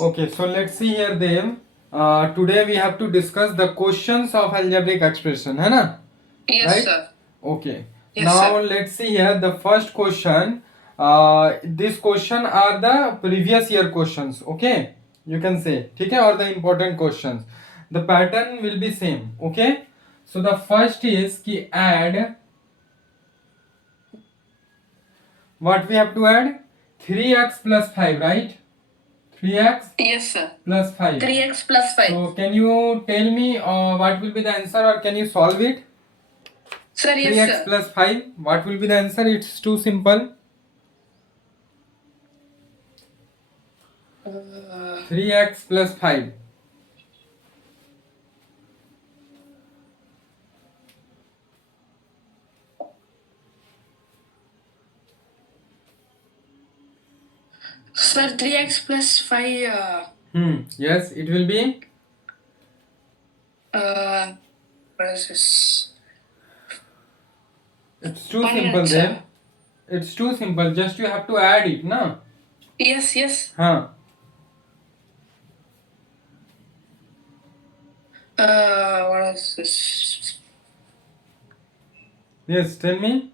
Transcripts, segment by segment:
Okay, so let's see here then. Today we have to discuss the questions of algebraic expression, है ना? Yes, Right? sir. Okay. Yes, Now sir. let's see here the first question. This question are the previous year questions. Okay, you can say, ठीक है, or the important questions. The pattern will be same. Okay. So the first is कि add. What we have to add? 3x plus 5, right? 3x Yes, sir. plus 5. 3x plus 5. So can you tell me what will be the answer, or can you solve it? Sir, yes, 3x sir. plus 5. What will be the answer? It's too simple. 3x plus 5. Sir, 3x plus 5. Yes, it will be. What is this? It's too 1 simple minute, sir. then. It's too simple. Just you have to add it, na? Yes, yes. Huh. What is this? Yes, tell me.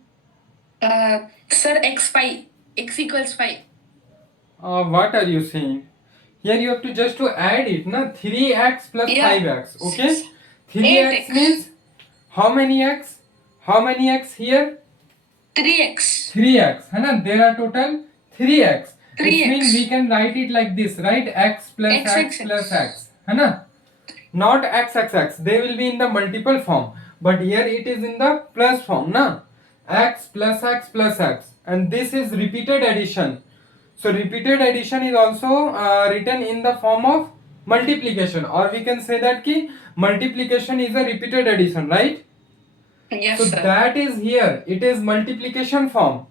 Sir, x 5. X equals 5. What are you saying? Here you have to just to add it, na? 3x plus Yeah. 5x. Okay. 3x 8x. means how many x? How many x here? 3x. 3x, है ना? There are total 3x. 3x. It means we can write it like this, right? X plus X, x X, plus X. x, है ना? Not x x x. They will be in the multiple form, but here it is in the plus form, na? X plus x plus x, and this is repeated addition. So repeated addition is also written in the form of multiplication, or we can say that ki multiplication is a repeated addition, right? Yes, So sir. that is here, it is multiplication form,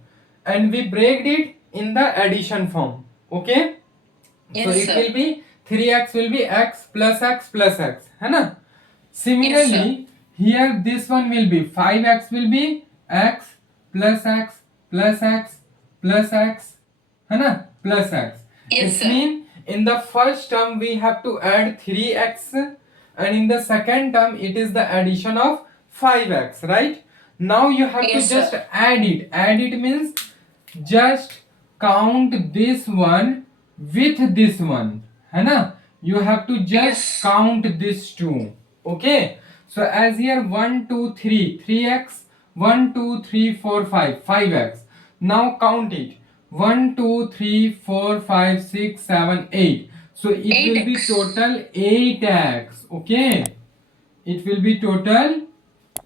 and we break it in the addition form. Okay. Yes, so it sir. will be 3x will be x plus x, है ना? Similarly, here this one will be 5x will be x plus x plus x plus x, है ना? Plus x. Yes, It sir. means in the first term we have to add 3x, and in the second term it is the addition of 5x, right? Now you have Yes, to just sir. add it. Add it means just count this one with this one, है ना? You have to just Yes. count this two. Okay. So as here 1 2 3, 3x, 1 2 3 4 5, 5x. Now count it. 1 2 3 4 5 6 7 8. So it will be 8x. total 8x. Okay. It will be total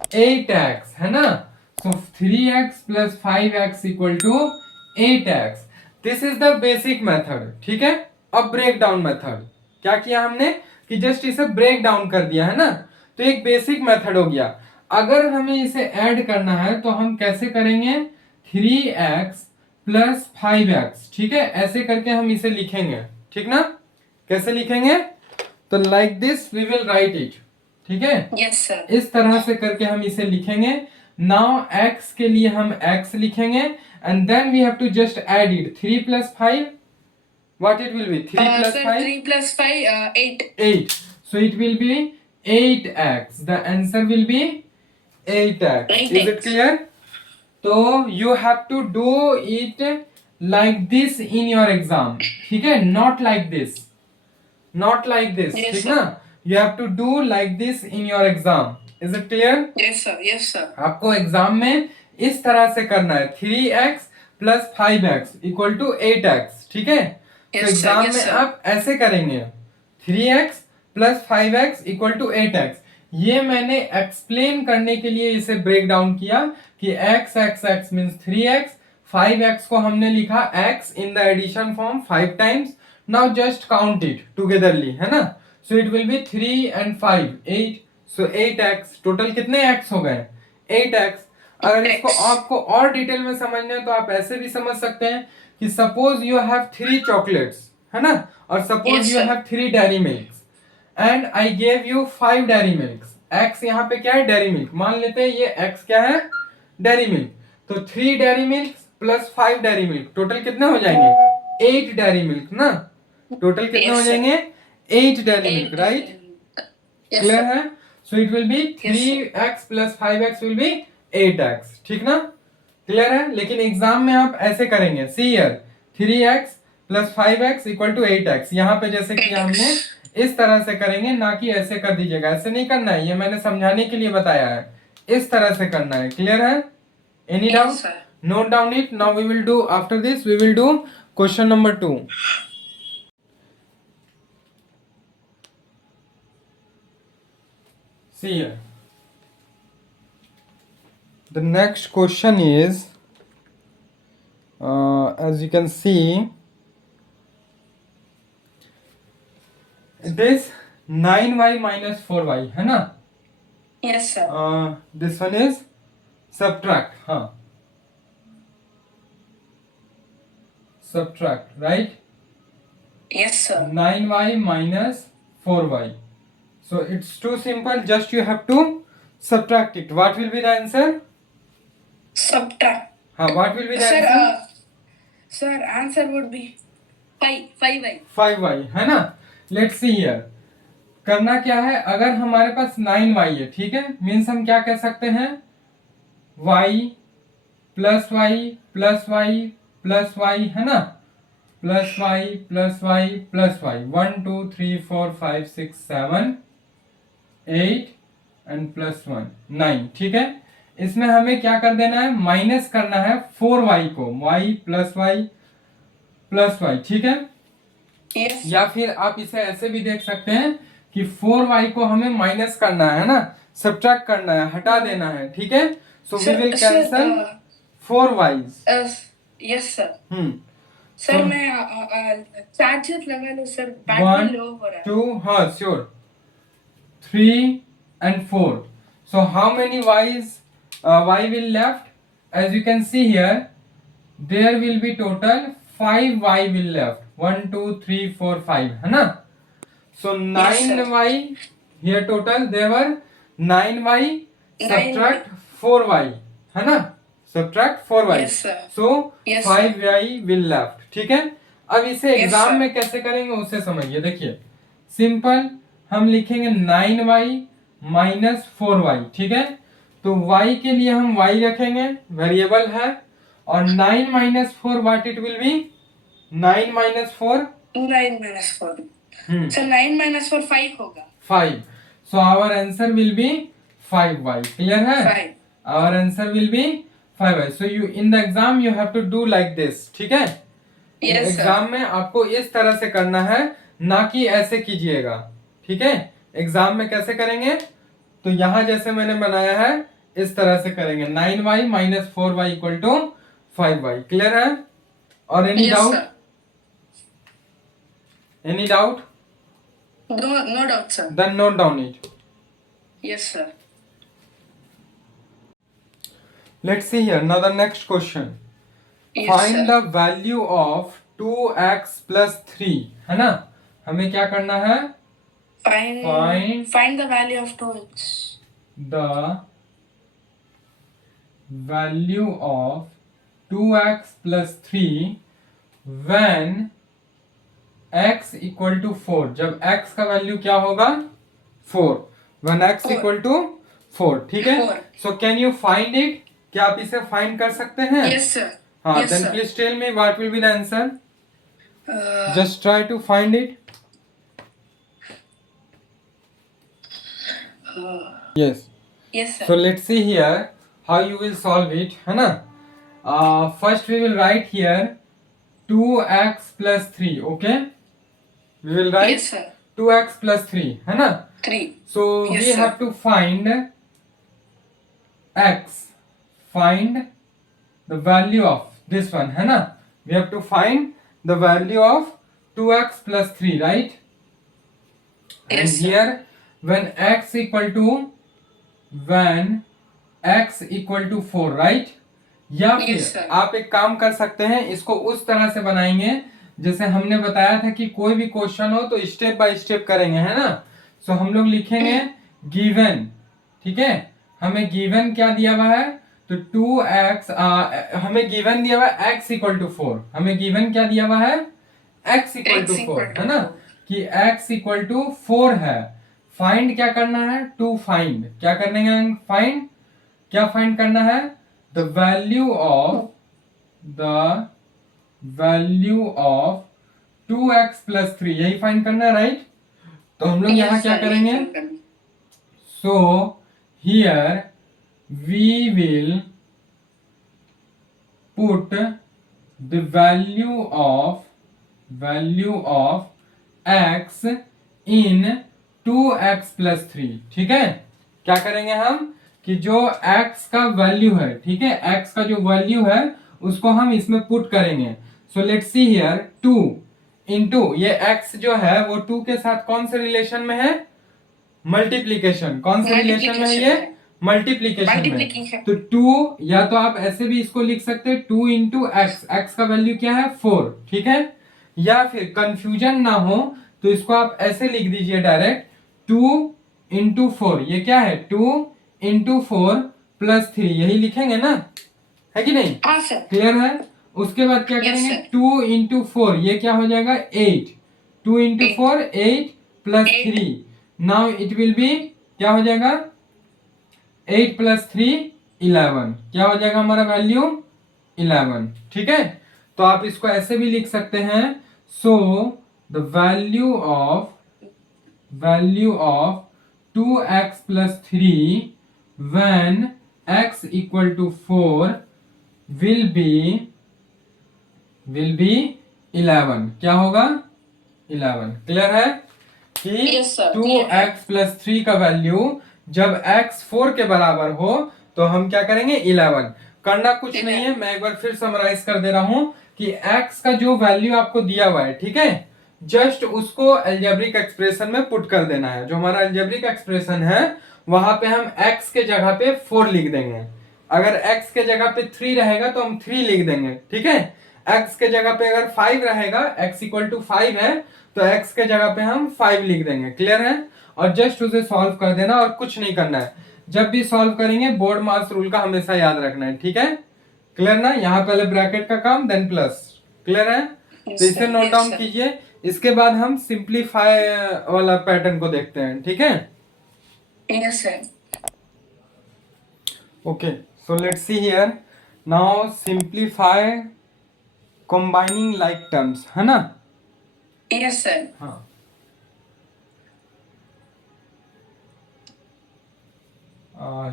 8x, है ना? So 3x plus 5x equal to 8x. This is the basic method. ठीक है? अब break down method क्या किया हमने कि just इसे ब्रेक डाउन कर दिया, है ना? तो एक बेसिक मेथड हो गया. अगर हमें इसे ऐड करना है तो हम कैसे करेंगे? 3x plus 5x. ठीक है, ऐसे करके हम इसे लिखेंगे. ठीक ना? कैसे लिखेंगे? तो like this we will write it. ठीक है? Yes, sir. इस तरह से करके हम इसे लिखेंगे. नाउ x के लिए हम x लिखेंगे, and then we have to just add it. 3 plus 5, what it will be? 3 plus Sir, 5, 3 plus 5, 8. 8. So it will be 8x. The answer will be 8x. Is it 8x. clear? So you have to do it like this in your exam. ठीक है? Not like this. Not like this. Yes, ठीक sir. ना? You have to do like this in your exam. Is it clear? Yes, sir. Yes, sir. आपको exam में इस तरह से करना है. 3x plus 5x equal to 8x. ठीक है? तो Yes, sir. एग्जाम Yes, में sir. आप ऐसे करेंगे. 3x plus 5x equal to 8x. ये मैंने एक्सप्लेन करने के लिए इसे ब्रेक डाउन किया कि x x x means 3x, 5x को हमने लिखा x in the addition form 5 times. Now just count it togetherly, है ना? So it will be 3 and 5, 8. So 8x. Total कितने x हो गए? 8x. अगर इसको आपको और डिटेल में समझना है तो आप ऐसे भी समझ सकते हैं कि सपोज यू हैव 3 चॉकलेट्स, है ना? और suppose Yes, you sir. Have 3 dairy milks, and I gave you 5 dairy milks. x यहाँ पे क्या है? Dairy milk. मान लेते हैं ये x क्या है? Dairy milk. तो 3 dairy milk plus 5 dairy milk, total कितने हो जाएंगे? 8 डेयरी मिल्क ना. टोटल कितने Yes, हो sir. जाएंगे 8 daily milk, right? Yes, clear sir. है? सो it will B Yes, sir. 3x plus 5x will be 8x, ठीक ना? क्लियर है? लेकिन एग्जाम में आप ऐसे करेंगे, see here 3x plus 5x equal to 8x, यहाँ पे जैसे किया हमने 8x. इस तरह से करेंगे, ना कि ऐसे कर दीजिएगा। ऐसे नहीं करना है, ये मैंने समझाने के लिए बताया है, इस तरह से करना है। क्लियर है? Any Yes, doubt? sir. Note down it. Now we will do, after this we will do question number 2। See here. The next question is, as you can see, this 9y minus 4y है ना? Yes, sir. This one is subtract, हाँ, subtract, right? Yes, sir. 9y minus 4y. So it's too simple, just you have to subtract it. What will be the answer? Subtract. हाँ, what will be the Sir, answer? sir, answer would be 5y. 5y है ना? Let's see here. करना क्या है, अगर हमारे पास 9y है, ठीक है, मीन्स हम क्या कह सकते हैं, y plus y plus y plus y, है ना, plus y plus y plus y, 1 2 3 4 5 6 7 8 and plus 1 9, ठीक है। इसमें हमें क्या कर देना है, माइनस करना है 4y को, y plus y plus y, ठीक है। Yes. या फिर आप इसे ऐसे भी देख सकते हैं कि 4y को हमें माइनस करना है ना, सब्ट्रैक्ट करना है, हटा देना है, ठीक है। So we will cancel 4y's। Yes, sir. So, sir मैं चार्जर लगा लो सर, 1 बैटरी लो हो रहा है। 2, हाँ sure, 3 and 4. So how many y's y will left? As you can see here, there will be total 5 y will left, 1 2 3 4 5, है ना। So Yes, sir. 9y here total, there were 9y, 9y. subtract 4y, है ना, subtract 4y. Yes, sir. So Yes, 5y will left, ठीक है। अब इसे Yes, exam sir. में कैसे करेंगे उसे समझिए। देखिए सिंपल, हम लिखेंगे 9y माइनस 4y, ठीक है। तो y के लिए हम y रखेंगे, वेरिएबल है, और 9 minus 4 what it will B, 9 minus 4 9 minus 4. Sir 9 minus 4 5 होगा। 5. So our answer will be 5y. Clear है? 5. Our answer will be 5y. So you in the exam you have to do like this, ठीक है। Yes, sir. Exam में आपको इस तरह से करना है, ना कि ऐसे कीजिएगा, ठीक है। एग्जाम में कैसे करेंगे, तो यहाँ जैसे मैंने बनाया है इस तरह से करेंगे, 9y minus 4y equal to 5y। Clear है? और any Yes, doubt? sir. Any doubt? No doubt, sir. Then note down it. Yes, sir. Let's see here. Now the next question. Yes, Find sir. the value of 2x plus 3, है ना। हमें क्या करना है, Find the value of 2x. the value of 2x plus 3 when x equal to 4, जब x का value क्या होगा 4, when x 4. equal to 4, ठीक है। 4. So can you find it? क्या आप इसे फाइंड कर सकते हैं? Yes, sir. हाँ, Yes, then sir. please tell me what will be the answer. Uh, Just try to find it. Yes. Yes, sir. So let's see here how you will solve it, है ना। First we will write here 2x plus 3, okay. We will write Yes, sir. 2x plus 3, है ना। 3. So Yes, we sir. have to find x, find the value of this one, है ना। We have to find the value of 2x plus 3, right? And Yes, sir. here when x equal to 4, right? या फिर Yes, sir. आप एक काम कर सकते हैं, इसको उस तरह से बनाएंगे जैसे हमने बताया था कि कोई भी क्वेश्चन हो तो स्टेप बाय स्टेप करेंगे, है ना। सो हम लोग लिखेंगे गिवन, ठीक है। हमें गिवन क्या दिया हुआ है, तो 2x, हमें गिवन दिया हुआ है x इक्वल टू 4, हमें गिवन क्या दिया हुआ है x equal to X 4, equal है to ना, 4. कि x इक्वल टू 4 है। फाइंड क्या करना है, टू फाइंड क्या करने हैं, फाइंड क्या फाइंड करना है, the value of 2x plus 3, यही फाइंड करना है, राइट। तो हम लोग यहाँ Yes, क्या sir. करेंगे, Yes, sir. So here we will put the value of x in 2x plus 3, ठीक है। क्या करेंगे हम कि जो x का वैल्यू है, ठीक है, x का जो वैल्यू है उसको हम इसमें पुट करेंगे। So let's see here 2 into ये x जो है वो 2 के साथ कौन से रिलेशन में है, मल्टीप्लीकेशन। कौन से रिलेशन में है ये, Multiplication. मल्टीप्लीकेशन में। Multiplication. तो 2, या तो आप ऐसे भी इसको लिख सकते हैं 2 इंटू एक्स, एक्स का वैल्यू क्या है 4, ठीक है। या फिर कंफ्यूजन ना हो तो इसको आप ऐसे लिख दीजिए डायरेक्ट 2 इंटू 4, ये क्या है 2 इंटू 4 प्लस 3, यही लिखेंगे ना, है कि नहीं, हाँ सर. क्लियर है। उसके बाद क्या Yes, करेंगे, sir. 2 इंटू 4, ये क्या हो जाएगा 8, 2 into 4 8 plus 3, now it will B क्या हो जाएगा 8 प्लस 3 11, क्या हो जाएगा हमारा वैल्यू 11, ठीक है। तो आप इसको ऐसे भी लिख सकते हैं, so the value of 2x plus 3 when x equal to 4 will be 11, क्या होगा 11, क्लियर है कि Yes, sir. 2x प्लस 3 का वैल्यू जब x 4 के बराबर हो तो हम क्या करेंगे 11, करना कुछ नहीं है। मैं एक बार फिर समराइज कर दे रहा हूं कि x का जो वैल्यू आपको दिया हुआ है, ठीक है, जस्ट उसको अलजेब्रिक एक्सप्रेशन में पुट कर देना है। जो हमारा अलजेब्रिक एक्सप्रेशन है वहां पे हम x के जगह पे 4 लिख देंगे, अगर x के जगह पे 3 रहेगा तो हम 3 लिख देंगे, ठीक है। x के जगह पे अगर 5 रहेगा, x इक्वल टू 5 है तो x के जगह पे हम 5 लिख देंगे, क्लियर है। और जस्ट उसे सॉल्व कर देना और कुछ नहीं करना है। जब भी सॉल्व करेंगे बोर्ड मास रूल का हमेशा याद रखना है, ठीक है, क्लियर ना। यहाँ पहले ब्रैकेट का काम देन प्लस, क्लियर है। तो इसे नोट डाउन कीजिए। इसके बाद हम सिंप्लीफाई वाला पैटर्न को देखते हैं, ठीक है। Yes, sir. Okay, so let's see here now simplify combining like terms, है ना। Yes, sir. हाँ,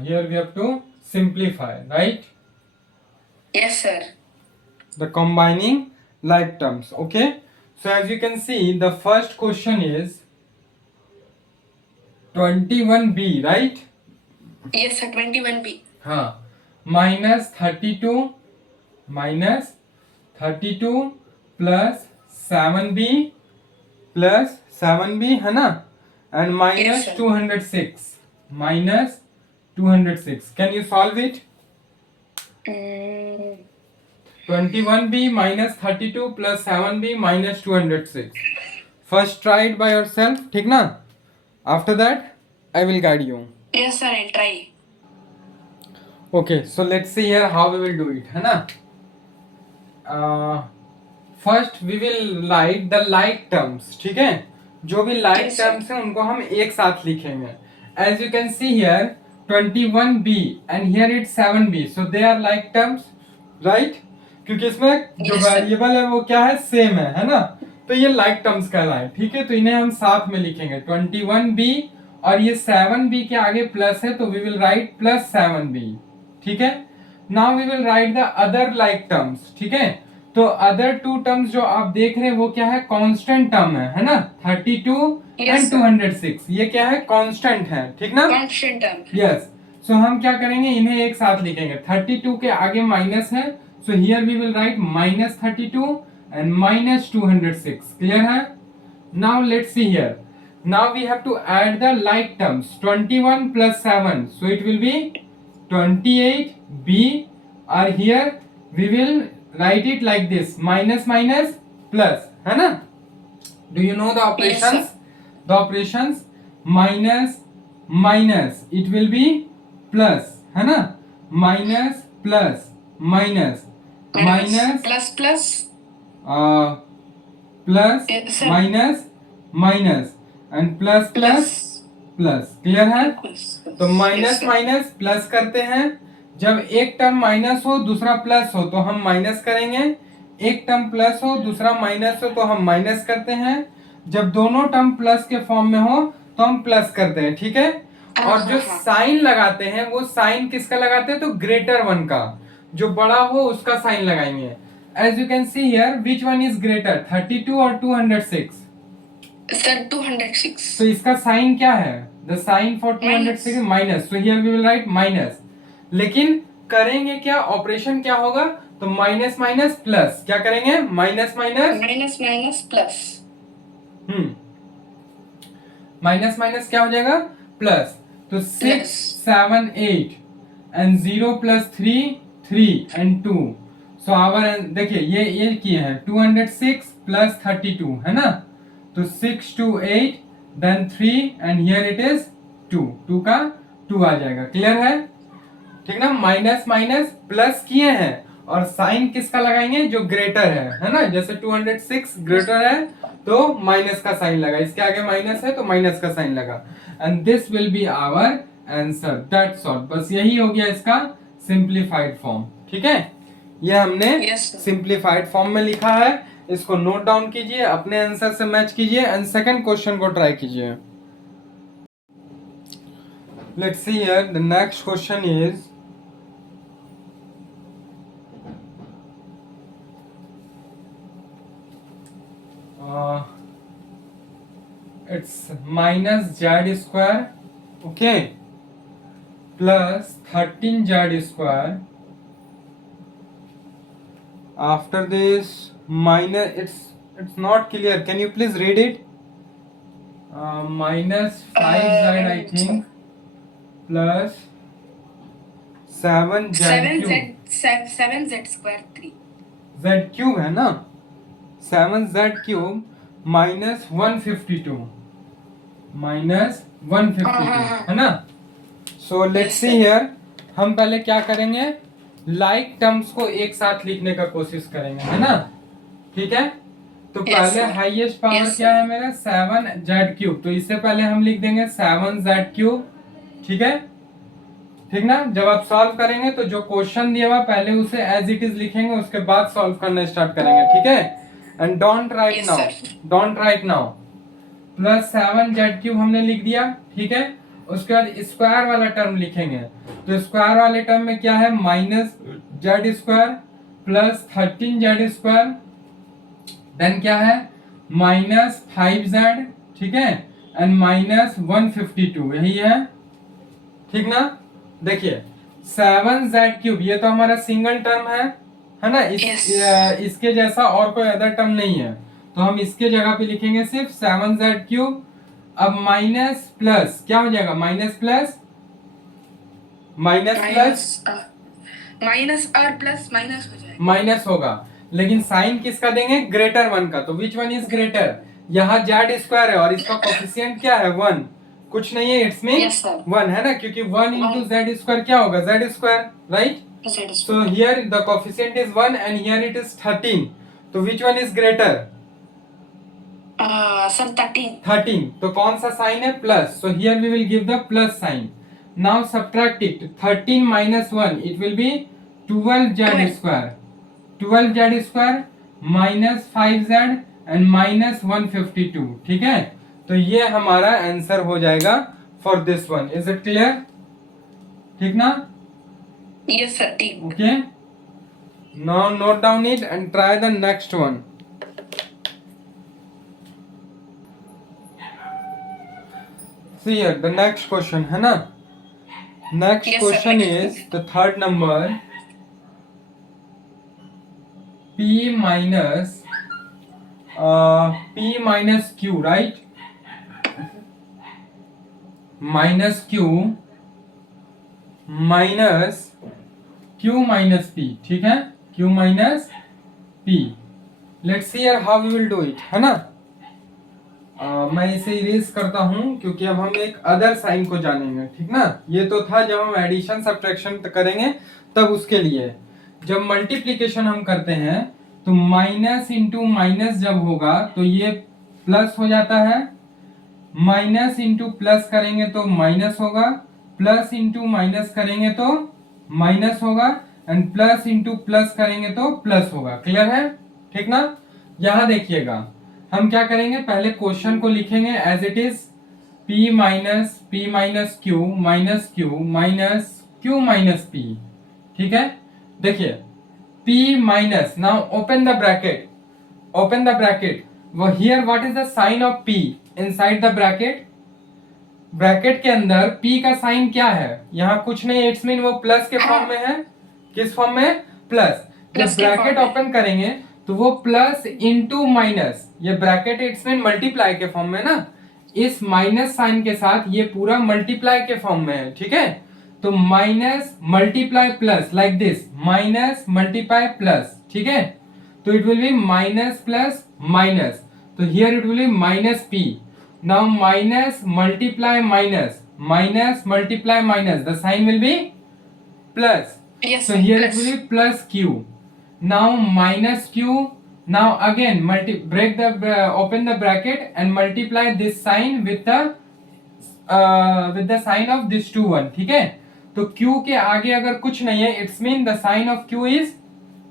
here we have to simplify, right, Yes, sir. the combining like terms. Okay, so as you can see the first question is 21b, right. Yes, sir. 21B. हाँ, minus 32 plus 7b है ना, and Yes, sir. Minus 206, can you solve it. Mm, 21b minus 32 plus 7b minus 206. First try it by yourself, ठीक ना। After that, I will guide you. yes, sir. I'll try. Okay, so let's see here how we will do it, है ना। First we will write the like terms, ठीक है। जो भी like Yes, sir. terms हैं उनको हम एक साथ लिखेंगे। As you can see here, 21b and here it's 7b, so they are like terms, right? क्योंकि इसमें जो Yes, sir. वेरिएबल है वो क्या है, सेम है ना। तो ये लाइक टर्म्स कहलाए, ठीक है। तो इन्हें हम साथ में लिखेंगे 21b और ये 7b के आगे प्लस है तो we will right plus 7b, ठीक है। Now we will write the other like terms, ठीक है। तो अदर टू टर्म्स जो आप देख रहे हैं वो क्या है, कांस्टेंट टर्म है ना, 32 Yes, एंड sir. 206, ये क्या है, कांस्टेंट है, ठीक ना। Constant term. यस, सो हम क्या करेंगे, इन्हें एक साथ लिखेंगे। 32 के आगे माइनस है, so here we will write minus 32 and minus 206, clear है। Now let's see here, now we have to add the like terms 21 plus 7, so it will be 28b, और here we will write it like this, minus minus plus, है ना। Do you know the operations, sir. the operations, minus minus it will be plus, है ना, minus plus minus minus Plus plus. Plus Yes, sir. Minus minus and plus plus plus. Clear है? तो minus minus plus करते हैं। जब एक term minus हो दूसरा प्लस हो तो हम माइनस करेंगे, एक टर्म प्लस हो दूसरा माइनस हो तो हम माइनस करते हैं। जब दोनों टर्म प्लस के फॉर्म में हो तो हम प्लस करते हैं। ठीक है? और जो साइन लगाते हैं वो साइन किसका लगाते हैं? तो ग्रेटर वन का, जो बड़ा हो उसका साइन लगाएंगे। As you can see here, which one is greater, 32 और 206? सर 206. तो इसका साइन क्या है? The sign for 206 is minus, so here we will write minus. लेकिन करेंगे क्या, ऑपरेशन क्या होगा? तो माइनस माइनस प्लस, क्या करेंगे? Minus minus minus minus plus. Minus minus क्या हो जाएगा? प्लस। तो 6 Plus. 7 8 and 0 plus 3 3 and 2। So our, देखिए ये किए हैं 206 प्लस 32 है ना, तो 6 2 8 then 3 and here it is 2, 2 का 2 आ जाएगा। क्लियर है? ठीक ना? माइनस माइनस प्लस किए हैं और साइन किसका लगाएंगे? जो ग्रेटर है ना? जैसे 206 ग्रेटर है तो माइनस का साइन लगा, इसके आगे माइनस है तो माइनस का साइन लगा। And this will be our answer, that's all. बस यही हो गया इसका सिंप्लीफाइड फॉर्म। ठीक है? ये हमने सिंप्लीफाइड फॉर्म में लिखा है, इसको नोट डाउन कीजिए, अपने आंसर से मैच कीजिए एंड सेकंड क्वेश्चन को ट्राई कीजिए। Let's see here, the next question is it's minus z square, okay, plus 13 z square. After this minus, it's not clear, can you please read it? Minus 5z I think plus 7z cube. 7z square 3. z cube है ना, 7z cube minus 152 है ना। So let's see here, हम पहले क्या करेंगे, like terms को एक साथ लिखने का कोशिश करेंगे, है ना। ठीक है? तो पहले हाईएस्ट पावर क्या है मेरा, 7z क्यूब, तो इससे पहले हम लिख देंगे 7z क्यूब। ठीक है? ठीक ना? जब आप सॉल्व करेंगे तो जो क्वेश्चन दिया हुआ पहले उसे एज इट इज लिखेंगे, उसके बाद सॉल्व करना स्टार्ट करेंगे। ठीक है? And don't write now, plus 7z cube हमने लिख दिया। ठीक है? उसके बाद स्क्वायर वाला टर्म लिखेंगे, तो स्क्वायर वाले टर्म में क्या है, minus z square plus 13z square, then क्या है, माइनस 5z, ठीक है, एंड माइनस 152, यही है। ठीक ना? देखिए 7z क्यूब ये तो हमारा सिंगल टर्म है ना, इसके जैसा और कोई अदर टर्म नहीं है, तो हम इसके जगह पे लिखेंगे सिर्फ 7z क्यूब। अब माइनस प्लस क्या हो जाएगा, minus plus minus plus minus और प्लस माइनस हो जाएगा, माइनस होगा, लेकिन साइन किसका देंगे, ग्रेटर वन का। तो विच वन इज ग्रेटर, यहाँ z स्क्वायर है और इसका कोफिशिएंट क्या है, 1, कुछ नहीं है, इट्स मीन 1 है ना, क्योंकि 1 इंटू z स्क्वायर क्या होगा, z square, right. So here the coefficient is 1 and here it is 13, तो which one is greater, sir 13, तो कौन सा साइन है, plus, so here we will give the plus sign. Now subtract it, 13 minus 1 it will be 12z square, 12z square minus 5z and minus 152। ठीक है? तो ये हमारा आंसर हो जाएगा for this one. Is it clear? ठीक ना? Yes sir, ठीक। Okay, now note down it and try the next one. See here, the next question है ना, next question is the third number, p minus q, right, minus q minus q minus p, ठीक है, q minus p। let's see here how we will do it, है ना। मैं इसे erase करता हूं क्योंकि अब हम एक अदर साइन को जानेंगे। ठीक ना? ये तो था जब हम एडिशन सब्ट्रैक्शन करेंगे तब उसके लिए। जब मल्टीप्लिकेशन हम करते हैं तो माइनस इंटू माइनस जब होगा तो ये प्लस हो जाता है, माइनस इंटू प्लस करेंगे तो माइनस होगा, प्लस इंटू माइनस करेंगे तो माइनस होगा, एंड प्लस इंटू प्लस करेंगे तो प्लस होगा। क्लियर है? ठीक ना? यहां देखिएगा, हम क्या करेंगे, पहले क्वेश्चन को लिखेंगे as it is, p minus q minus q minus q minus p। ठीक है, देखिए p minus, now open the bracket, open the bracket, वो here what is the sign of p inside the bracket, bracket के अंदर p का sign क्या है, यहाँ कुछ नहीं, इट्स मीन वो प्लस के फॉर्म में है। किस फॉर्म में? प्लस। जब ब्रैकेट ओपन करेंगे तो वो प्लस इंटू माइनस, ये ब्रैकेट इट्स मीन मल्टीप्लाई के फॉर्म में ना, इस माइनस साइन के साथ ये पूरा मल्टीप्लाई के फॉर्म में है। ठीक है, तो minus multiply plus like this, minus multiply plus. ठीक है, तो it will be minus plus minus, तो here it will be minus p। now minus multiply minus, minus multiply minus, the sign will be plus. Yes, so sir, here plus. it will be plus q. now minus q, now again break the open the bracket and multiply this sign with the sign of this two one. ठीक है, तो q के आगे अगर कुछ नहीं है, it's mean the sign of q is,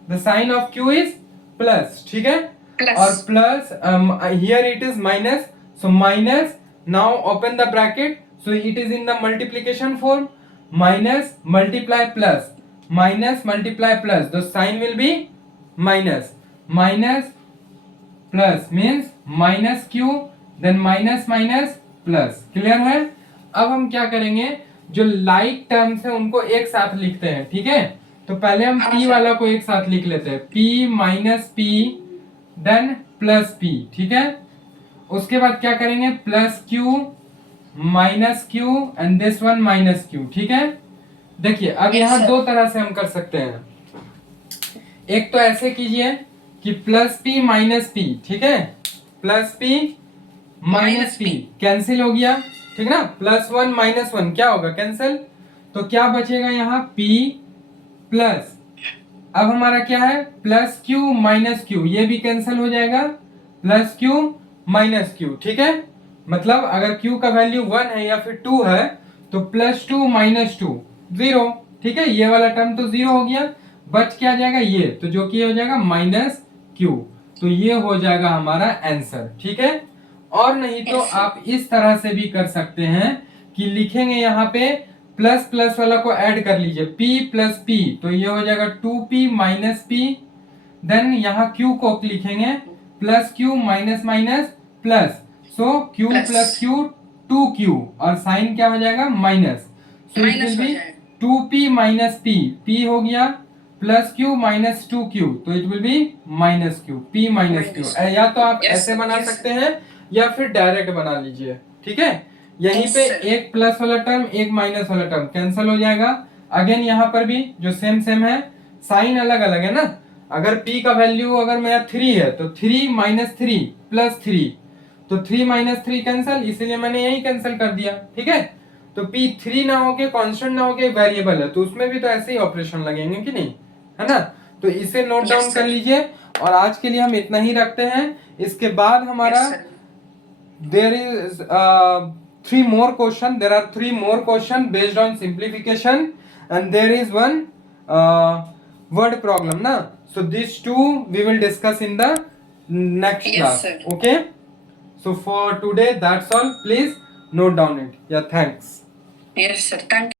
the sign of q is plus. ठीक है, Plus. और plus here it is minus, so minus, now open the bracket, so it is in the multiplication form, minus multiply plus, minus multiply plus, the sign will be minus, minus plus means minus q, then minus minus plus। Clear है? अब हम क्या करेंगे, जो like terms है उनको एक साथ लिखते हैं। ठीक है, तो पहले हम हाँ, p सर। वाला को एक साथ लिख लेते हैं, p minus p then plus p। ठीक है, उसके बाद क्या करेंगे, plus q minus q and this one minus q। ठीक है, देखिए अब Yes, यहाँ sir. दो तरह से हम कर सकते हैं, एक तो ऐसे कीजिए कि प्लस p माइनस p। ठीक है, plus p minus Minus p cancel हो गया। ठीक ना, प्लस वन माइनस वन क्या होगा, कैंसिल, तो क्या बचेगा यहाँ p प्लस, अब हमारा क्या है, प्लस q माइनस q, ये भी कैंसिल हो जाएगा, प्लस q माइनस q। ठीक है, मतलब अगर q का वैल्यू 1 है या फिर 2 है तो प्लस 2 माइनस 2 0। ठीक है, ये वाला टर्म तो 0 हो गया, बच क्या जाएगा ये, तो जो कि हो जाएगा माइनस q, तो ये हो जाएगा हमारा आंसर। ठीक है, और नहीं तो Yes, sir. आप इस तरह से भी कर सकते हैं कि लिखेंगे यहाँ पे प्लस प्लस वाला को ऐड कर लीजिए, p प्लस p, तो ये हो जाएगा 2p माइनस p, देन यहाँ q को लिखेंगे plus q minus minus plus, so q Plus. Plus q 2q, और साइन क्या हो जाएगा, minus, so it Minus will हो बी जाएगा। 2p माइनस p, p हो गया प्लस q माइनस 2q, तो it will be minus q, p minus q। Minus. या तो आप Yes, ऐसे बना yes. सकते हैं या फिर डायरेक्ट बना लीजिए। ठीक है, यहीं Yes, पे sir. एक प्लस वाला टर्म एक माइनस वाला टर्म कैंसिल हो जाएगा। अगेन यहाँ पर भी जो सेम सेम है, साइन अलग अलग है ना, अगर p का वैल्यू अगर मेरा 3 है तो 3 माइनस 3 प्लस 3, तो 3 माइनस 3 कैंसिल, इसीलिए मैंने यही कैंसिल कर दिया। ठीक है, तो p 3 ना होके कांस्टेंट ना होके वेरिएबल है, तो उसमें भी तो ऐसे ही ऑपरेशन लगेंगे कि नहीं, है ना, तो इसे नोट Yes, डाउन sir. कर लीजिए। और आज के लिए हम इतना ही रखते हैं, इसके बाद हमारा Yes, sir. there is 3 more question, there are 3 more question based on simplification, and there is one word problem na, so these two we will discuss in the next Yes, class. sir. Okay, so for today that's all, please note down it. Yeah, thanks. Yes, sir. Thank